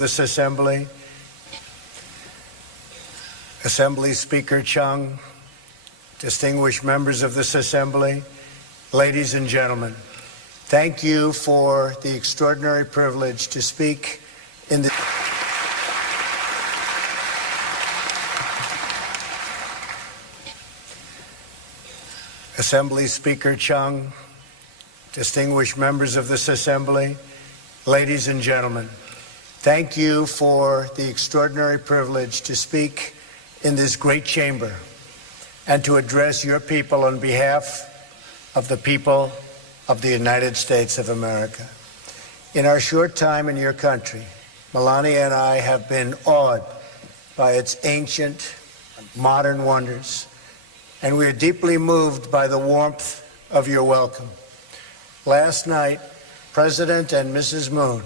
This Assembly, Assembly Speaker Chung, distinguished members of this Assembly, ladies and gentlemen, thank you for the extraordinary privilege to speak in the Assembly Speaker Chung, distinguished members of this Assembly, ladies and gentlemen, thank you for the extraordinary privilege to speak in this great chamber and to address your people on behalf of the people of the United States of America. In our short time in your country, Melania and I have been awed by its ancient, modern wonders, and we are deeply moved by the warmth of your welcome. Last night, President and Mrs. Moon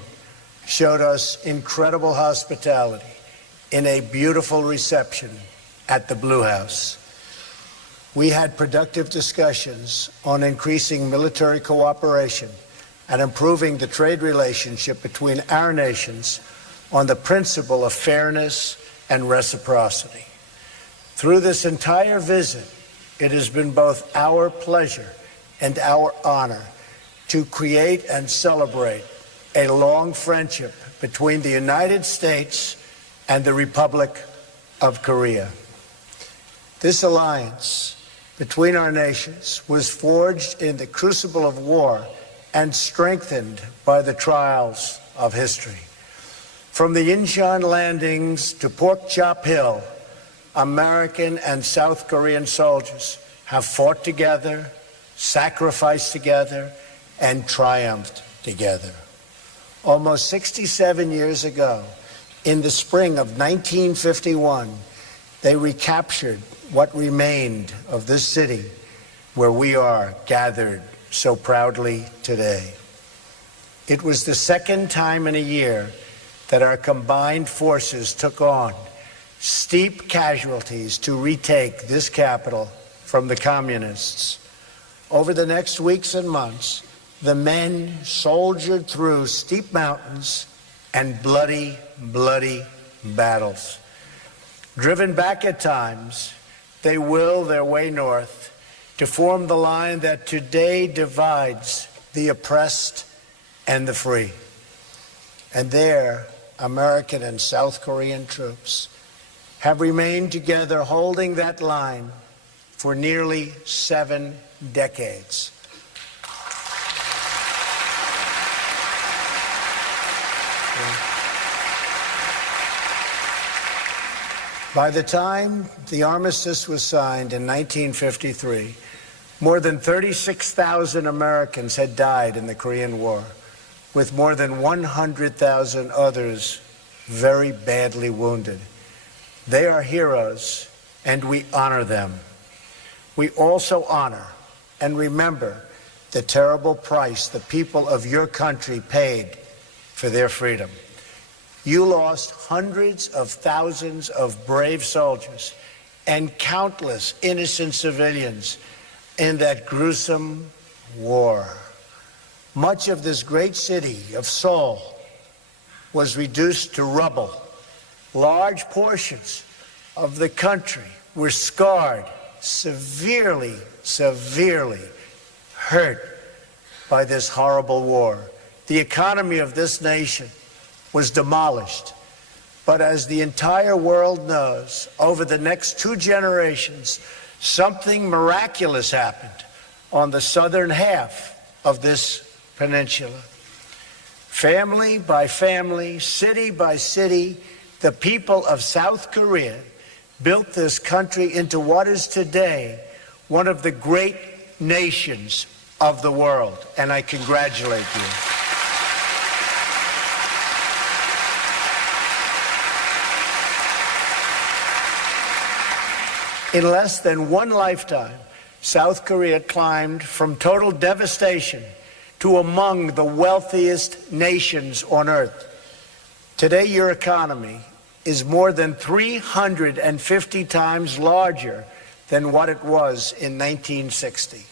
showed us incredible hospitality in a beautiful reception at the Blue House. We had productive discussions on increasing military cooperation and improving the trade relationship between our nations on the principle of fairness and reciprocity. Through this entire visit, it has been both our pleasure and our honor to create and celebrate a long friendship between the United States and the Republic of Korea. This alliance between our nations was forged in the crucible of war and strengthened by the trials of history. From the Incheon landings to Pork Chop Hill, American and South Korean soldiers have fought together, sacrificed together, and triumphed together. Almost 67 years ago, in the spring of 1951, they recaptured what remained of this city where we are gathered so proudly today. It was the second time in a year that our combined forces took on steep casualties to retake this capital from the communists. Over the next weeks and months, the men soldiered through steep mountains and bloody, bloody battles. Driven back at times, they will their way north to form the line that today divides the oppressed and the free. And there, American and South Korean troops have remained together holding that line for nearly 7 decades. By the time the armistice was signed in 1953, more than 36,000 Americans had died in the Korean War, with more than 100,000 others very badly wounded. They are heroes, and we honor them. We also honor and remember the terrible price the people of your country paid for their freedom. You lost hundreds of thousands of brave soldiers and countless innocent civilians in that gruesome war. Much of this great city of Seoul was reduced to rubble. Large portions of the country were scarred, severely, severely hurt by this horrible war. The economy of this nation was demolished. But as the entire world knows, over the next 2 generations, something miraculous happened on the southern half of this peninsula. Family by family, city by city, the people of South Korea built this country into what is today one of the great nations of the world, and I congratulate you. In less than 1 lifetime, South Korea climbed from total devastation to among the wealthiest nations on earth. Today, your economy is more than 350 times larger than what it was in 1960.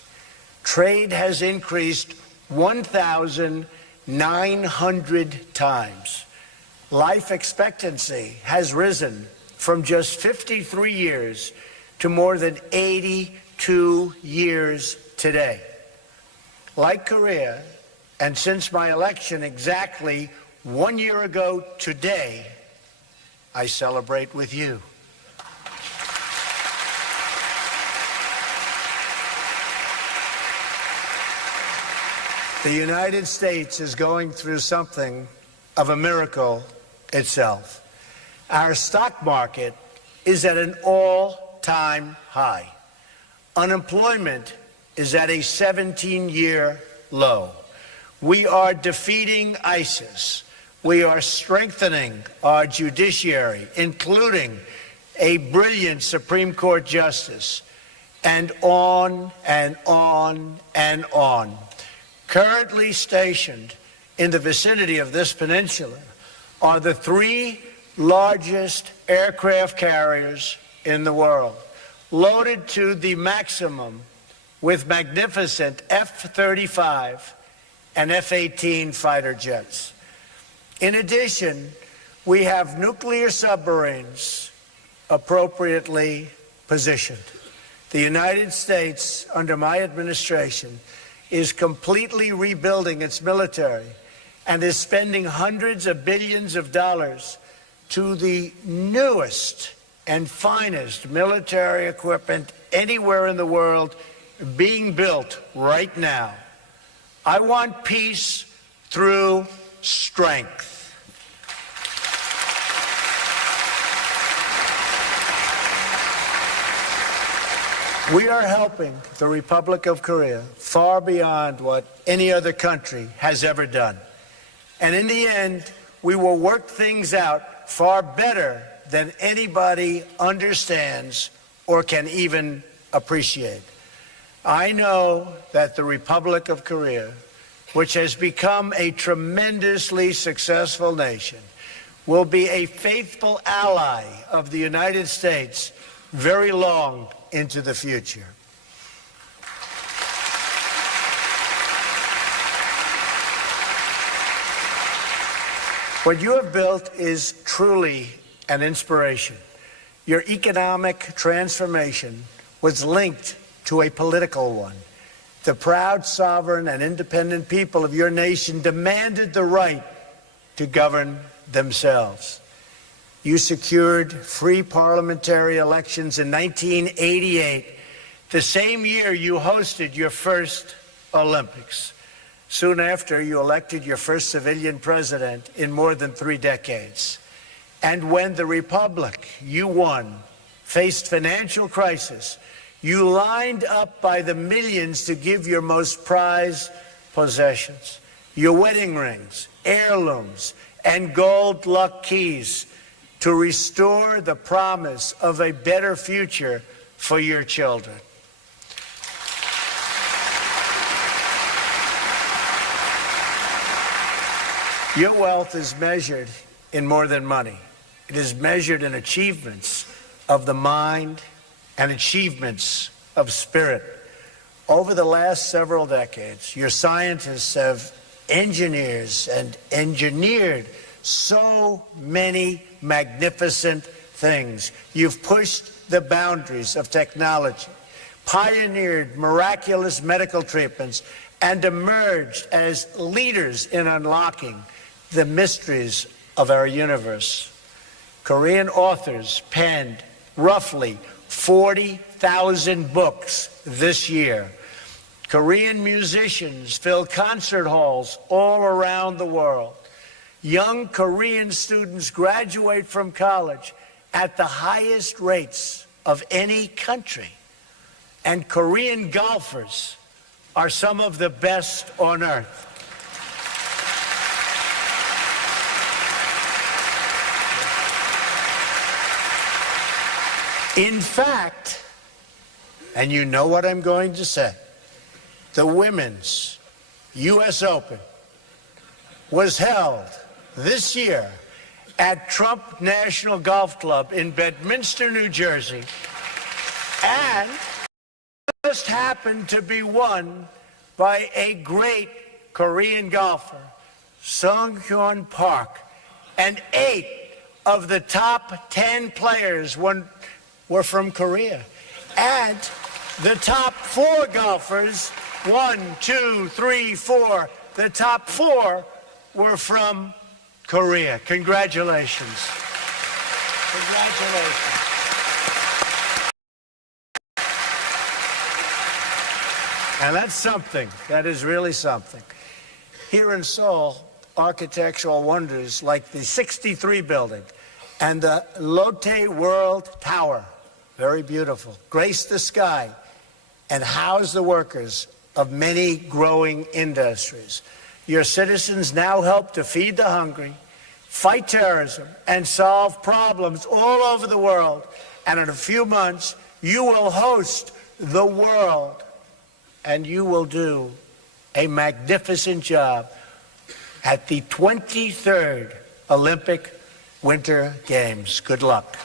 Trade has increased 1,900 times. life expectancy has risen from just 53 years to more than 82 years today. Like Korea, and since my election exactly 1 year ago today, I celebrate with you. The United States is going through something of a miracle itself. Our stock market is at an all-time high. Unemployment is at a 17-year low. We are defeating ISIS. We are strengthening our judiciary, including a brilliant Supreme Court justice, and on and on and on. Currently stationed in the vicinity of this peninsula are the 3 largest aircraft carriers in the world, loaded to the maximum with magnificent F-35 and F-18 fighter jets. In addition, we have nuclear submarines appropriately positioned. The United States, under my administration, is completely rebuilding its military and is spending hundreds of billions of dollars to the newest and finest military equipment anywhere in the world being built right now. I want peace through strength. We are helping the Republic of Korea far beyond what any other country has ever done. And in the end, we will work things out far better than anybody understands or can even appreciate. I know that the Republic of Korea, which has become a tremendously successful nation, will be a faithful ally of the United States very long into the future. What you have built is truly an inspiration. Your economic transformation was linked to a political one. The proud, sovereign, and independent people of your nation demanded the right to govern themselves. You secured free parliamentary elections in 1988, the same year you hosted your first Olympics. Soon after, you elected your first civilian president in more than 3 decades. And when the republic you won faced financial crisis, you lined up by the millions to give your most prized possessions, your wedding rings, heirlooms, and gold luck keys, to restore the promise of a better future for your children. Your wealth is measured in more than money. It is measured in achievements of the mind and achievements of spirit. Over the last several decades, your scientists have engineered so many magnificent things. You've pushed the boundaries of technology, pioneered miraculous medical treatments, and emerged as leaders in unlocking the mysteries of our universe. Korean authors penned roughly 40,000 books this year. Korean musicians fill concert halls all around the world. Young Korean students graduate from college at the highest rates of any country. And Korean golfers are some of the best on earth. In fact, and you know what I'm going to say, the women's U.S. Open was held this year at Trump National Golf Club in Bedminster, New Jersey, and just happened to be won by a great Korean golfer, Sung Hyun Park. and 8 of the top 10 players were from Korea. And the top 4 golfers, 1, 2, 3, 4, the top 4 were from Korea. Congratulations. Congratulations. And that's something. That is really something. Here in Seoul, architectural wonders like the 63 building and the Lotte World Tower, very beautiful, grace the sky and house the workers of many growing industries. Your citizens now help to feed the hungry, fight terrorism, and solve problems all over the world. And in a few months, you will host the world, and you will do a magnificent job at the 23rd Olympic Winter Games. Good luck.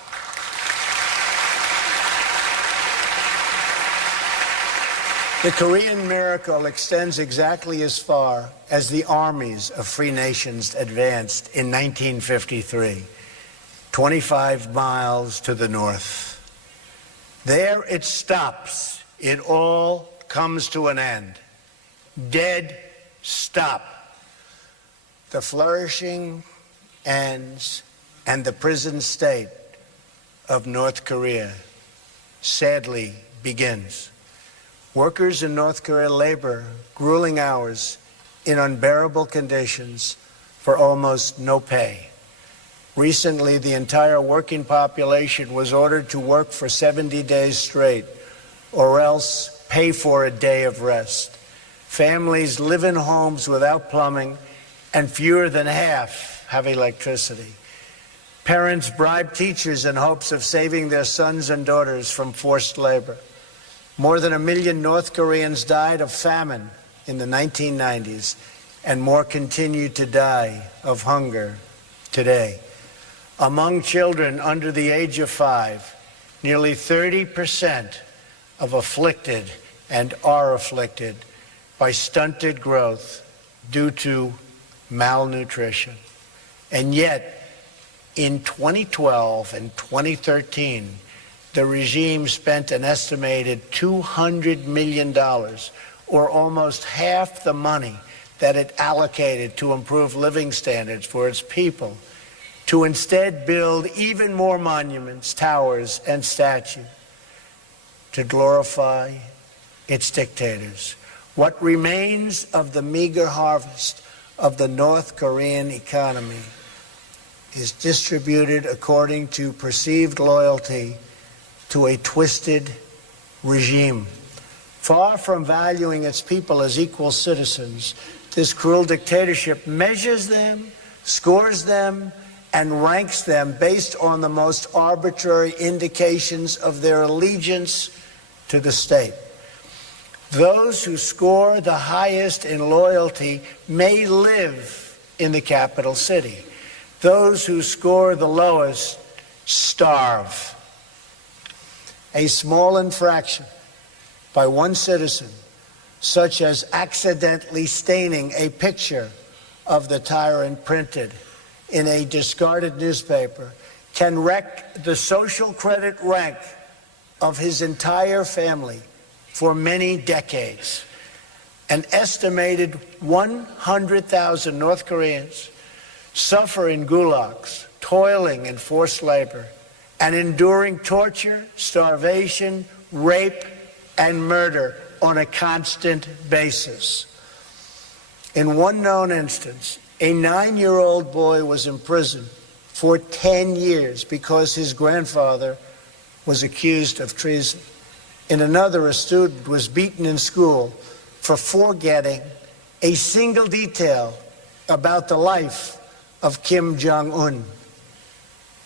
The Korean miracle extends exactly as far as the armies of free nations advanced in 1953, 25 miles to the north. There it stops. It all comes to an end. Dead stop. The flourishing ends, and the prison state of North Korea sadly begins. Workers in North Korea labor grueling hours in unbearable conditions for almost no pay. Recently, the entire working population was ordered to work for 70 days straight, or else pay for a day of rest. Families live in homes without plumbing, and fewer than half have electricity. Parents bribe teachers in hopes of saving their sons and daughters from forced labor. More than 1 million North Koreans died of famine in the 1990s, and more continue to die of hunger today. Among children under the age of 5, nearly 30% of afflicted and are afflicted by stunted growth due to malnutrition. And yet, in 2012 and 2013, the regime spent an estimated $200 million, or almost half the money that it allocated to improve living standards for its people, to instead build even more monuments, towers, and statues to glorify its dictators. What remains of the meager harvest of the North Korean economy is distributed according to perceived loyalty to a twisted regime. Far from valuing its people as equal citizens, this cruel dictatorship measures them, scores them, and ranks them based on the most arbitrary indications of their allegiance to the state. Those who score the highest in loyalty may live in the capital city. Those who score the lowest starve. A small infraction by one citizen, such as accidentally staining a picture of the tyrant printed in a discarded newspaper, can wreck the social credit rank of his entire family for many decades. An estimated 100,000 North Koreans suffer in gulags, toiling in forced labor, and enduring torture, starvation, rape, and murder on a constant basis. In one known instance, a 9-year-old boy was imprisoned for 10 years because his grandfather was accused of treason. In another, a student was beaten in school for forgetting a single detail about the life of Kim Jong-un.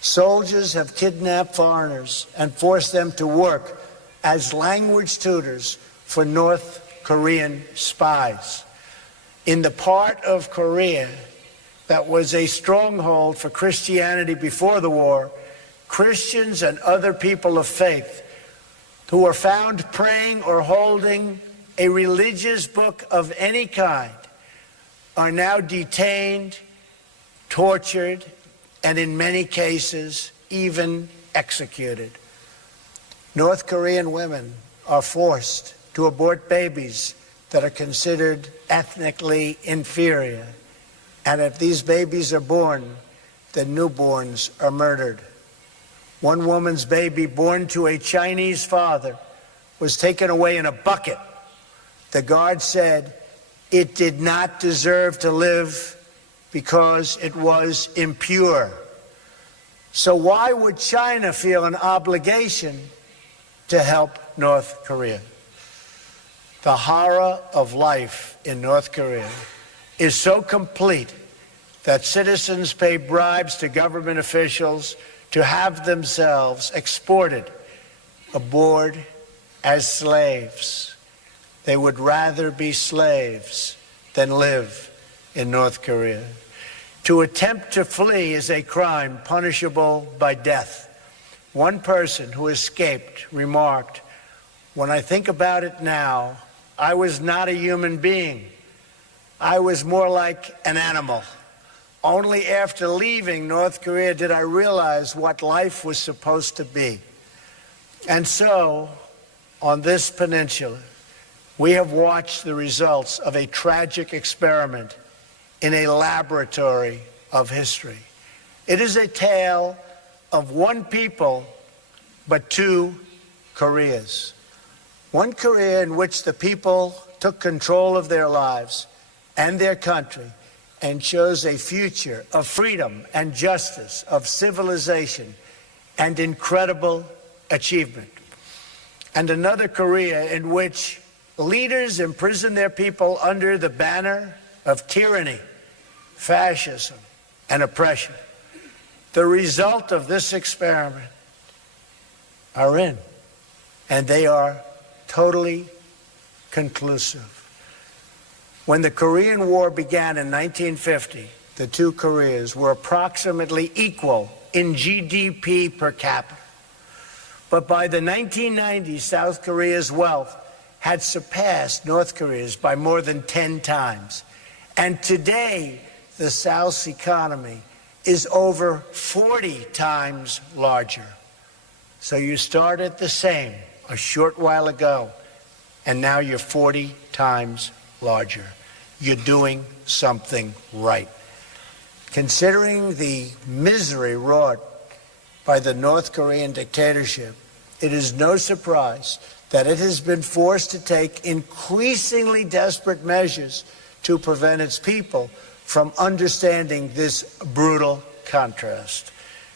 Soldiers have kidnapped foreigners and forced them to work as language tutors for North Korean spies. In the part of Korea that was a stronghold for Christianity before the war, Christians and other people of faith who were found praying or holding a religious book of any kind are now detained, tortured, and in many cases, even executed. North Korean women are forced to abort babies that are considered ethnically inferior. And if these babies are born, the newborns are murdered. One woman's baby, born to a Chinese father, was taken away in a bucket. The guard said it did not deserve to live because it was impure. So why would China feel an obligation to help North Korea? The horror of life in North Korea is so complete that citizens pay bribes to government officials to have themselves exported aboard as slaves. They would rather be slaves than live in North Korea. To attempt to flee is a crime punishable by death. One person who escaped remarked, "When I think about it now, I was not a human being. I was more like an animal. Only after leaving North Korea did I realize what life was supposed to be." And so, on this peninsula, we have watched the results of a tragic experiment in a laboratory of history. It is a tale of one people, but two Koreas. One Korea in which the people took control of their lives and their country and chose a future of freedom and justice, of civilization and incredible achievement. And another Korea in which leaders imprisoned their people under the banner of tyranny, fascism, and oppression. The result of this experiment are in, and they are totally conclusive. When the Korean War began in 1950, the two Koreas were approximately equal in GDP per capita. But by the 1990s, South Korea's wealth had surpassed North Korea's by more than 10 times. And today, the South's economy is over 40 times larger. So you started the same a short while ago, and now you're 40 times larger. You're doing something right. Considering the misery wrought by the North Korean dictatorship, it is no surprise that it has been forced to take increasingly desperate measures to prevent its people from understanding this brutal contrast.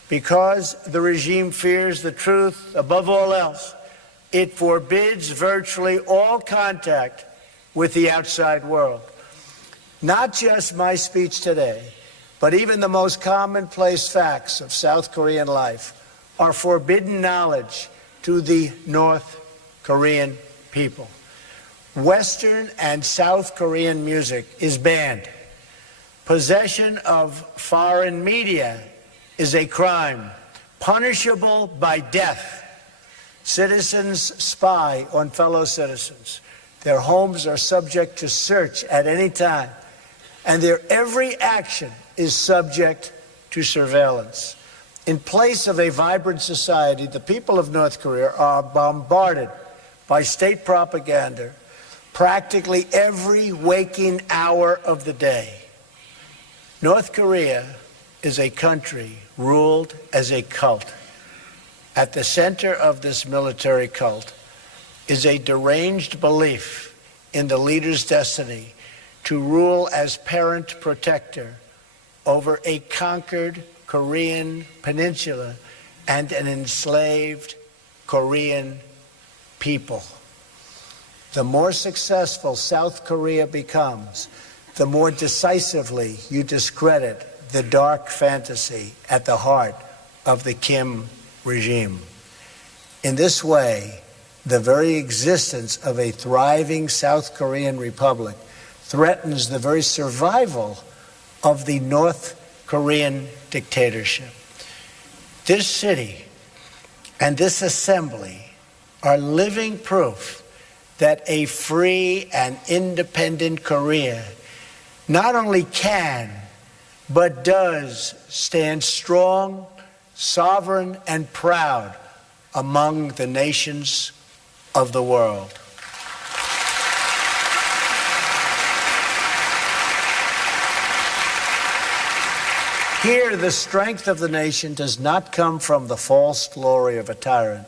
Because the regime fears the truth above all else, it forbids virtually all contact with the outside world. Not just my speech today, but even the most commonplace facts of South Korean life are forbidden knowledge to the North Korean people. Western and South Korean music is banned. Possession of foreign media is a crime, punishable by death. Citizens spy on fellow citizens. Their homes are subject to search at any time, and their every action is subject to surveillance. In place of a vibrant society, the people of North Korea are bombarded by state propaganda practically every waking hour of the day. North Korea is a country ruled as a cult. At the center of this military cult is a deranged belief in the leader's destiny to rule as parent protector over a conquered Korean peninsula and an enslaved Korean people. The more successful South Korea becomes, the more decisively you discredit the dark fantasy at the heart of the Kim regime. In this way, the very existence of a thriving South Korean republic threatens the very survival of the North Korean dictatorship. This city and this assembly are living proof that a free and independent Korea not only can, but does stand strong, sovereign, and proud among the nations of the world. Here, the strength of the nation does not come from the false glory of a tyrant.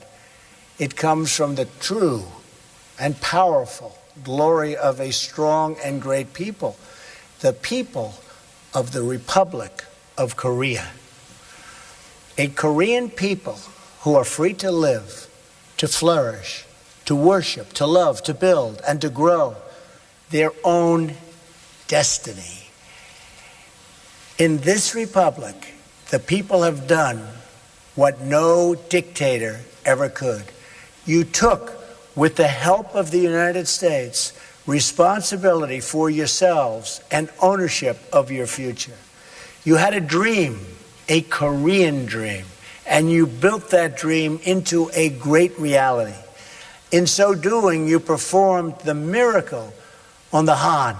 It comes from the true and powerful glory of a strong and great people, the people of the Republic of Korea. A Korean people who are free to live, to flourish, to worship, to love, to build, and to grow their own destiny. In this republic, the people have done what no dictator ever could. You took, with the help of the United States, responsibility for yourselves and ownership of your future. You had a dream, a Korean dream, and you built that dream into a great reality. In so doing, you performed the miracle on the Han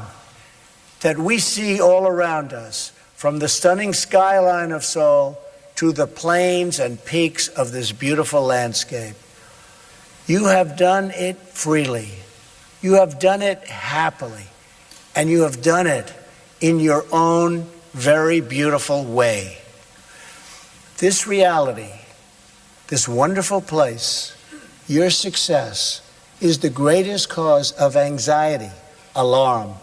that we see all around us, from the stunning skyline of Seoul to the plains and peaks of this beautiful landscape. You have done it freely. You have done it happily. And you have done it in your own very beautiful way. This reality, this wonderful place, your success, is the greatest cause of anxiety, alarm,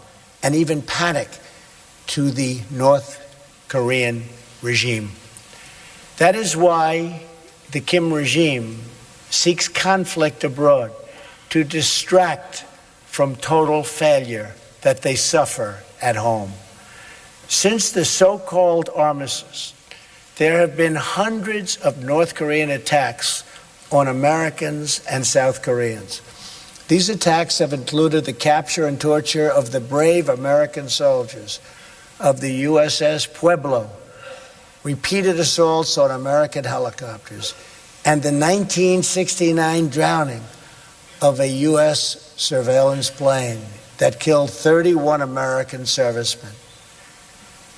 and even panic to the North Korean regime. That is why the Kim regime seeks conflict abroad to distract from total failure that they suffer at home. Since the so-called armistice, there have been hundreds of North Korean attacks on Americans and South Koreans. These attacks have included the capture and torture of the brave American soldiers of the USS Pueblo, repeated assaults on American helicopters, and the 1969 drowning of a U.S. surveillance plane that killed 31 American servicemen.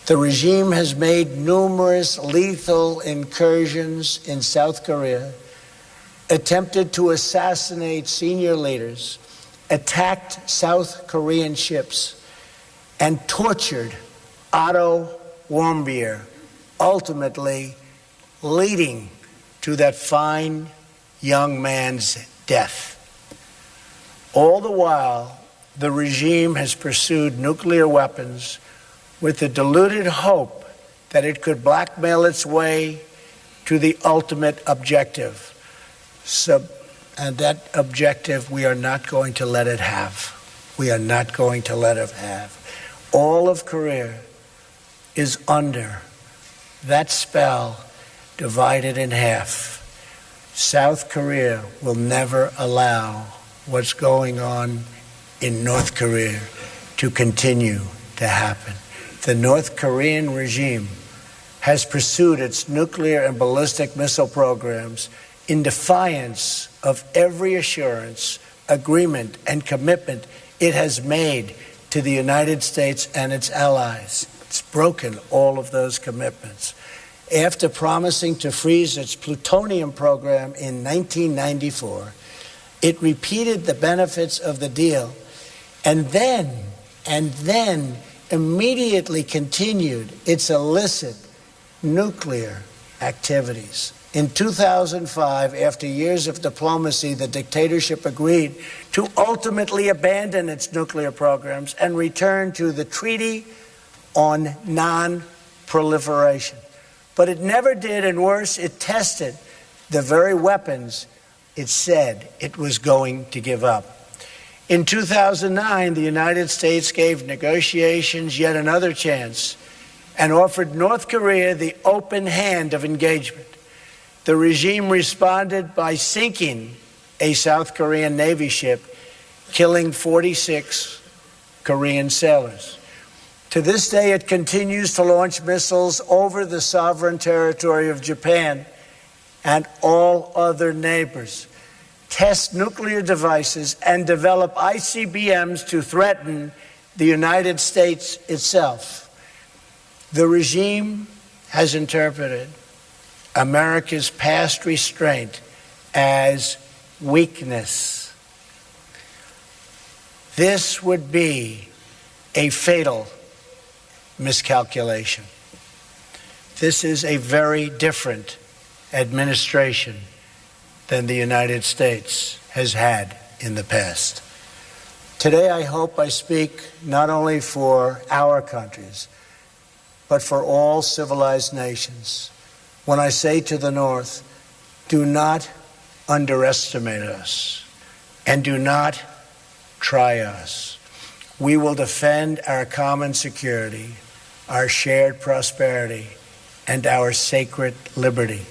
The regime has made numerous lethal incursions in South Korea, attempted to assassinate senior leaders, attacked South Korean ships, and tortured Otto Warmbier, ultimately leading to that fine young man's death. All the while, the regime has pursued nuclear weapons with the deluded hope that it could blackmail its way to the ultimate objective. And that objective, we are not going to let it have. We are not going to let it have. All of Korea is under that spell, divided in half. South Korea will never allow what's going on in North Korea to continue to happen. The North Korean regime has pursued its nuclear and ballistic missile programs in defiance of every assurance, agreement, and commitment it has made to the United States and its allies. It's broken all of those commitments. After promising to freeze its plutonium program in 1994, it repeated the benefits of the deal and then immediately continued its illicit nuclear activities. In 2005, after years of diplomacy, the dictatorship agreed to ultimately abandon its nuclear programs and return to the Treaty on Non-Proliferation. But it never did, and worse, it tested the very weapons it said it was going to give up. In 2009, the United States gave negotiations yet another chance and offered North Korea the open hand of engagement. The regime responded by sinking a South Korean Navy ship, killing 46 Korean sailors. To this day, it continues to launch missiles over the sovereign territory of Japan and all other neighbors, test nuclear devices, and develop ICBMs to threaten the United States itself. The regime has interpreted America's past restraint as weakness. This would be a fatal miscalculation. This is a very different administration than the United States has had in the past. Today, I hope I speak not only for our countries, but for all civilized nations when I say to the North, do not underestimate us and do not try us. We will defend our common security, our shared prosperity, and our sacred liberty.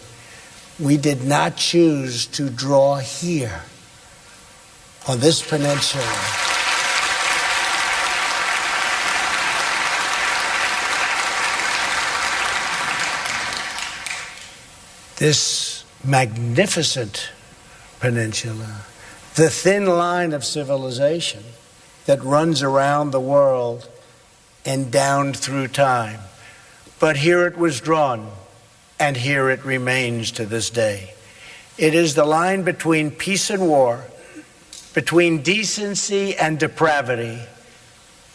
We did not choose to draw here on this peninsula. This magnificent peninsula, the thin line of civilization that runs around the world and down through time. But here it was drawn, and here it remains to this day. It is the line between peace and war, between decency and depravity,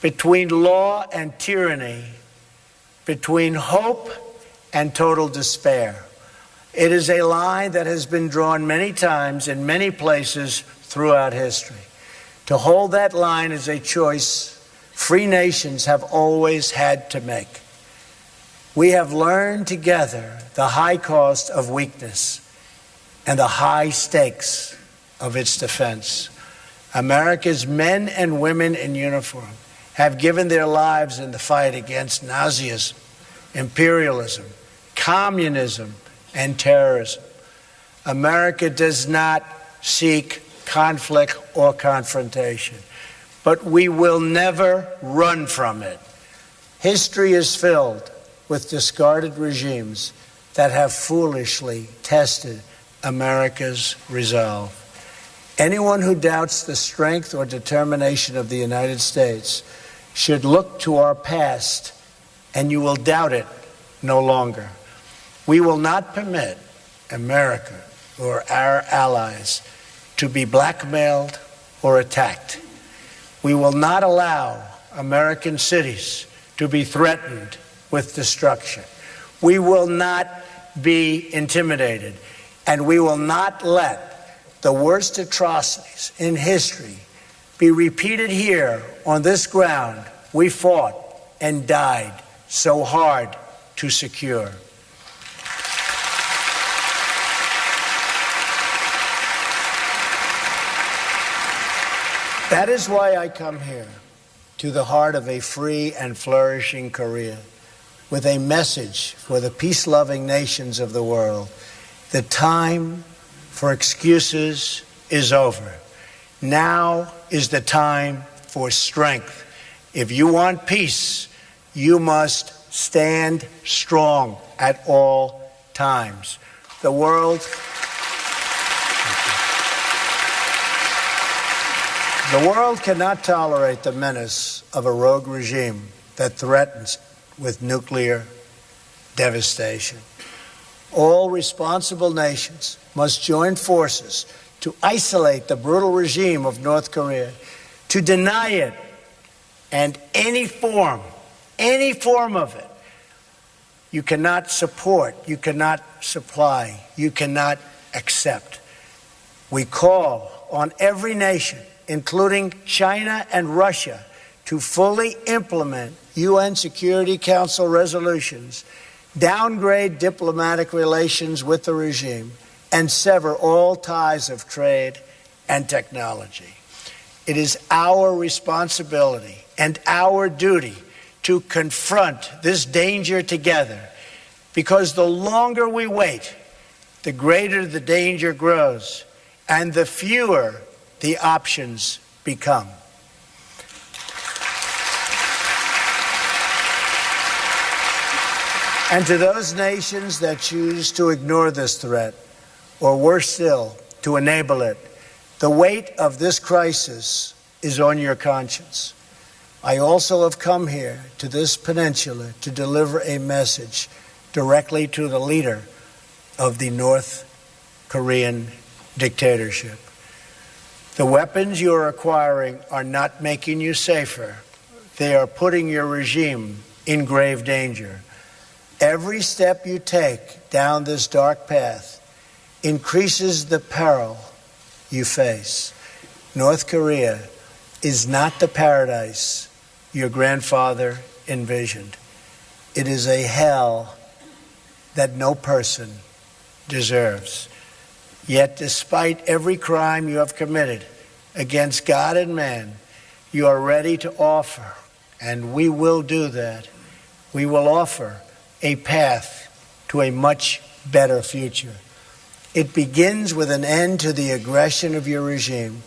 between law and tyranny, between hope and total despair. It is a line that has been drawn many times in many places throughout history. To hold that line is a choice free nations have always had to make. We have learned together the high cost of weakness and the high stakes of its defense. America's men and women in uniform have given their lives in the fight against Nazism, imperialism, communism, and terrorism. America does not seek conflict or confrontation, but we will never run from it. History is filled with discarded regimes that have foolishly tested America's resolve. Anyone who doubts the strength or determination of the United States should look to our past, and you will doubt it no longer. We will not permit America or our allies to be blackmailed or attacked. We will not allow American cities to be threatened with destruction. We will not be intimidated, and we will not let the worst atrocities in history be repeated here on this ground we fought and died so hard to secure. That is why I come here, to the heart of a free and flourishing Korea, with a message for the peace-loving nations of the world. The time for excuses is over. Now is the time for strength. If you want peace, you must stand strong at all times. The world cannot tolerate the menace of a rogue regime that threatens with nuclear devastation. All responsible nations must join forces to isolate the brutal regime of North Korea, to deny it, and any form of it. You cannot support, you cannot supply, you cannot accept. We call on every nation, including China and Russia, to fully implement UN Security Council resolutions, downgrade diplomatic relations with the regime, and sever all ties of trade and technology. It is our responsibility and our duty to confront this danger together, because the longer we wait, the greater the danger grows, and the fewer the options become. And to those nations that choose to ignore this threat, or worse still, to enable it, the weight of this crisis is on your conscience. I also have come here to this peninsula to deliver a message directly to the leader of the North Korean dictatorship. The weapons you are acquiring are not making you safer. They are putting your regime in grave danger. Every step you take down this dark path increases the peril you face. North Korea is not the paradise your grandfather envisioned. It is a hell that no person deserves. Yet, despite every crime you have committed against God and man, you are ready to offer, and we will do that. We will offer a path to a much better future. It begins with an end to the aggression of your regime,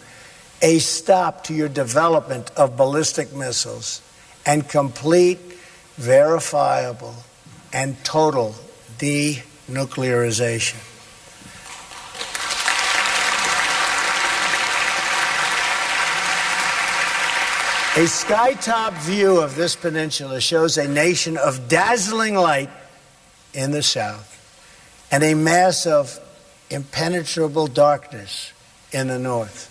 a stop to your development of ballistic missiles, and complete, verifiable, and total denuclearization. A skytop view of this peninsula shows a nation of dazzling light in the south and a mass of impenetrable darkness in the north.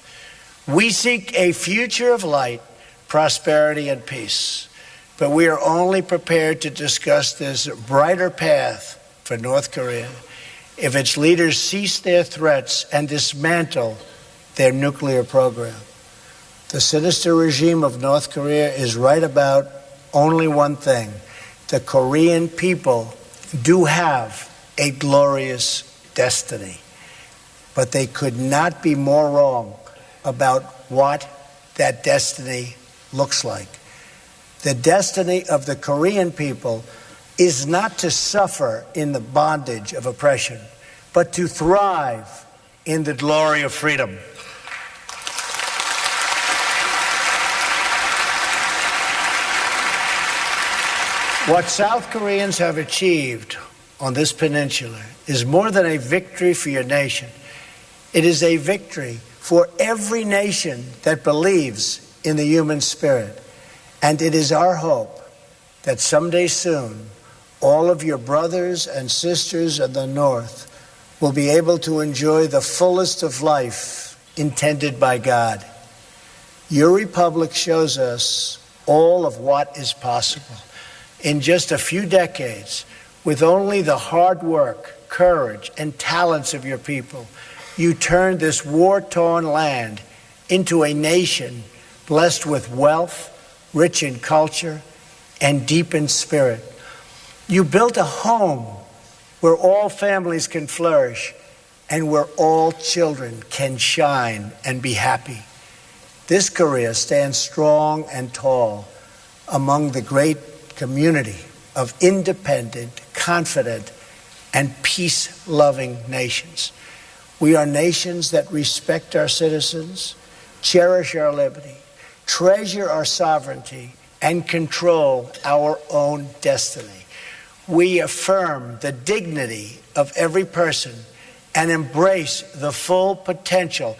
We seek a future of light, prosperity, and peace, but we are only prepared to discuss this brighter path for North Korea if its leaders cease their threats and dismantle their nuclear program. The sinister regime of North Korea is right about only one thing. The Korean people do have a glorious destiny, but they could not be more wrong about what that destiny looks like. The destiny of the Korean people is not to suffer in the bondage of oppression, but to thrive in the glory of freedom. What South Koreans have achieved on this peninsula is more than a victory for your nation. It is a victory for every nation that believes in the human spirit. And it is our hope that someday soon, all of your brothers and sisters in the North will be able to enjoy the fullest of life intended by God. Your republic shows us all of what is possible. In just a few decades, with only the hard work, courage, and talents of your people, you turned this war-torn land into a nation blessed with wealth, rich in culture, and deep in spirit. You built a home where all families can flourish and where all children can shine and be happy. This Korea stands strong and tall among the great community of independent, confident, and peace-loving nations. We are nations that respect our citizens, cherish our liberty, treasure our sovereignty, and control our own destiny. We affirm the dignity of every person and embrace the full potential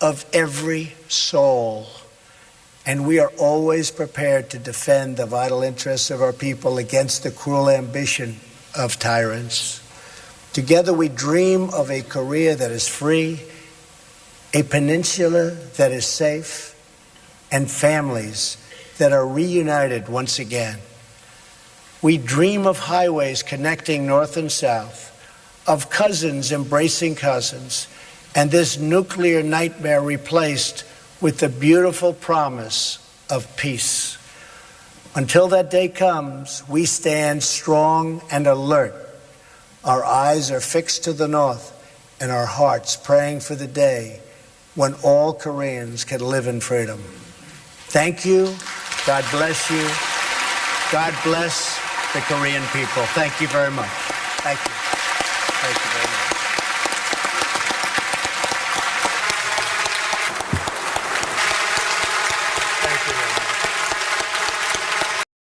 of every soul. And we are always prepared to defend the vital interests of our people against the cruel ambition of tyrants. Together we dream of a Korea that is free, a peninsula that is safe, and families that are reunited once again. We dream of highways connecting north and south, of cousins embracing cousins, and this nuclear nightmare replaced with the beautiful promise of peace. Until that day comes, we stand strong and alert. Our eyes are fixed to the north and our hearts praying for the day when all Koreans can live in freedom. Thank you. God bless you. God bless the Korean people. Thank you very much. Thank you. Thank you very much.